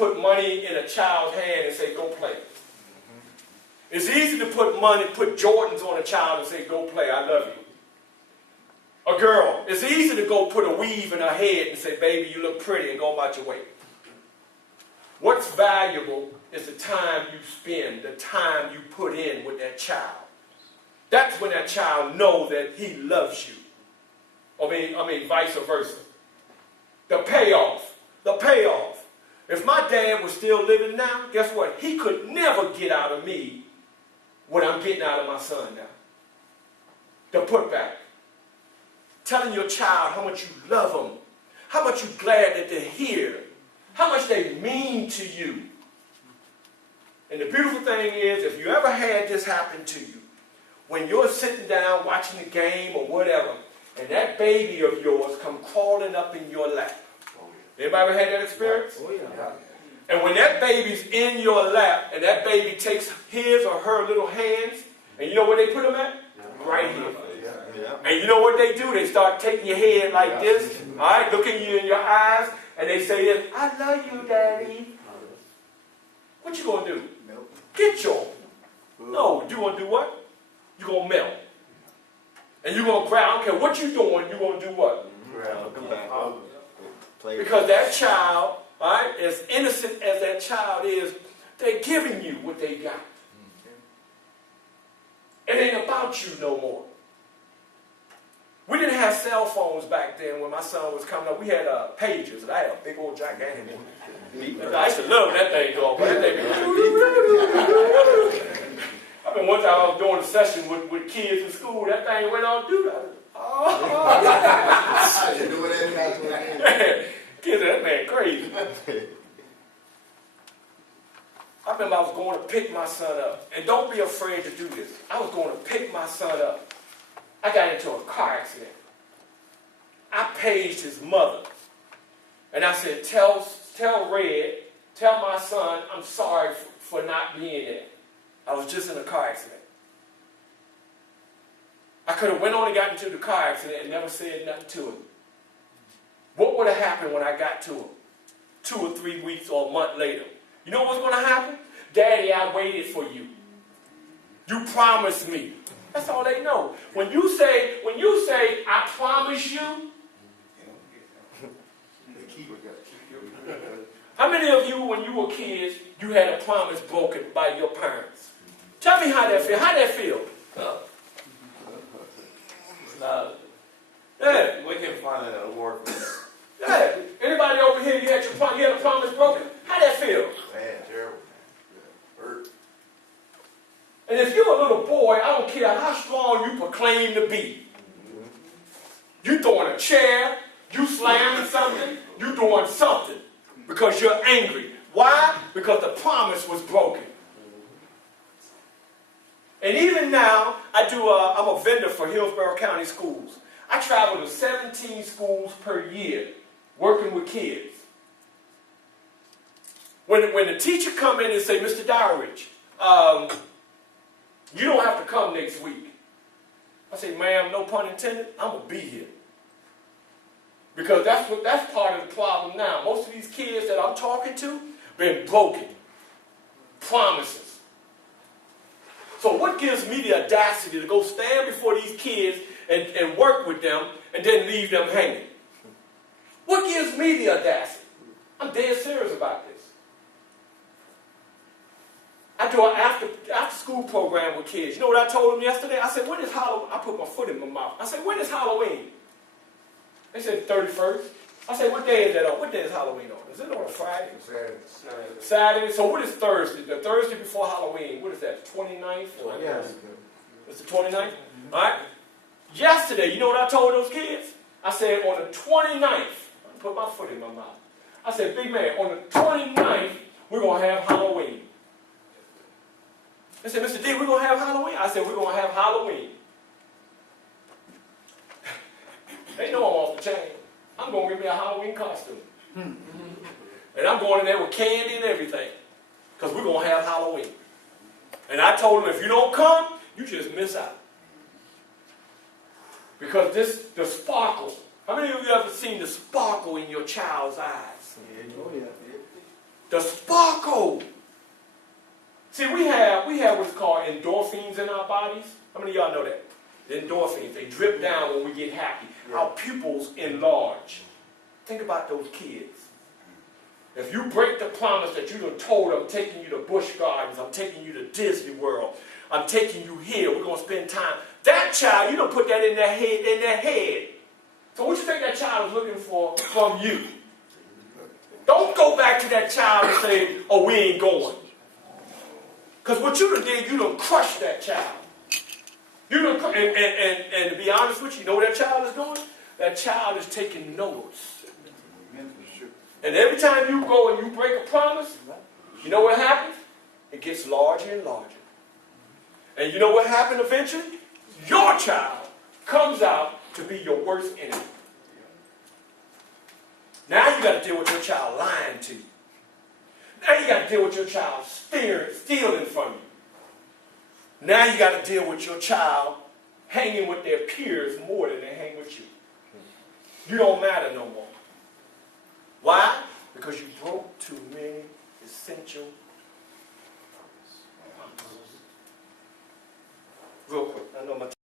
put money in a child's hand and say, go play. It's easy to put Jordans on a child and say, go play, I love you. A girl, it's easy to go put a weave in her head and say, baby, you look pretty, and go about your way. What's valuable is the time you spend, the time you put in with that child. That's when that child knows that he loves you. I mean, vice versa. The payoff. If my dad was still living now, guess what? He could never get out of me what I'm getting out of my son now. The putback. Telling your child how much you love them, how much you're glad that they're here, how much they mean to you. And the beautiful thing is, if you ever had this happen to you, when you're sitting down watching the game or whatever, and that baby of yours come crawling up in your lap. Anybody ever had that experience? Oh, yeah. And when that baby's in your lap, and that baby takes his or her little hands, and you know where they put them at? Right here. And you know what they do? They start taking your head like this, all right, looking you in your eyes, and they say this, I love you, Daddy. What you gonna do? Get your. No, you gonna do what? You gonna melt. And you gonna cry. I don't care what you doing, you gonna do what? Because that child, all right, as innocent as that child is, they're giving you what they got. It ain't about you no more. We didn't have cell phones back then when my son was coming up. We had pagers, and I had a big old gigantic one. I used to love that thing going. I mean, one time I was doing a session with kids in school. That thing went on do that. Oh, you doing that? Kids, that man crazy. I remember I was going to pick my son up, and don't be afraid to do this. I was going to pick my son up. I got into a car accident. I paged his mother. And I said, tell Red, tell my son I'm sorry for not being there. I was just in a car accident. I could have went on and got into the car accident and never said nothing to him. What would have happened when I got to him? 2 or 3 weeks or a month later. You know what's going to happen? Daddy, I waited for you. You promised me. That's all they know. When you say, I promise you. How many of you, when you were kids, you had a promise broken by your parents? Tell me how that feel. How that feel? Yeah. We can find an award for that. Yeah. Anybody over here, you had a promise broken? How that feel? Man, terrible. Hurt. And if you're a little boy, I don't care how strong you proclaim to be. You throwing a chair, you slamming something, you doing something because you're angry. Why? Because the promise was broken. And even now, I'm a vendor for Hillsborough County Schools. I travel to 17 schools per year working with kids. When the teacher come in and say, Mr. Dowridge, you don't have to come next week. I say, ma'am, no pun intended, I'm going to be here. Because that's part of the problem now. Most of these kids that I'm talking to, been broken. Promises. So what gives me the audacity to go stand before these kids and work with them and then leave them hanging? What gives me the audacity? I'm dead serious about this. I do an after school program with kids. You know what I told them yesterday? I said, when is Halloween? I put my foot in my mouth. I said, when is Halloween? They said 31st. I said, what day is that on? What day is Halloween on? Is it on a Friday? Saturday. So what is Thursday? The Thursday before Halloween. What is that? 29th? Yes. It's the 29th? All right. Yesterday, you know what I told those kids? I said, on the 29th, I put my foot in my mouth. I said, big man, on the 29th, we're going to have Halloween. They said, Mr. D, we're going to have Halloween? I said, we're going to have Halloween. They know I'm off the chain. I'm going to give me a Halloween costume. And I'm going in there with candy and everything. Because we're going to have Halloween. And I told them, if you don't come, you just miss out. Because the sparkle. How many of you ever seen the sparkle in your child's eyes? Oh, yeah. The sparkle. See, we have what's called endorphins in our bodies. How many of y'all know that? The endorphins, they drip down when we get happy. Our pupils enlarge. Think about those kids. If you break the promise that you done told them, I'm taking you to Busch Gardens, I'm taking you to Disney World, I'm taking you here, we're going to spend time. That child, you don't put that in their head. So what you think that child is looking for from you? Don't go back to that child and say, oh, we ain't going. Because what you done did, you done crushed that child. You done, and to be honest with you, you know where that child is going? That child is taking notes. And every time you go and you break a promise, you know what happens? It gets larger and larger. And you know what happened eventually? Your child comes out to be your worst enemy. Now you got to deal with your child lying to you. Now you got to deal with your child stealing from you. Now you got to deal with your child hanging with their peers more than they hang with you. You don't matter no more. Why? Because you broke too many essential promises. Real quick, I know my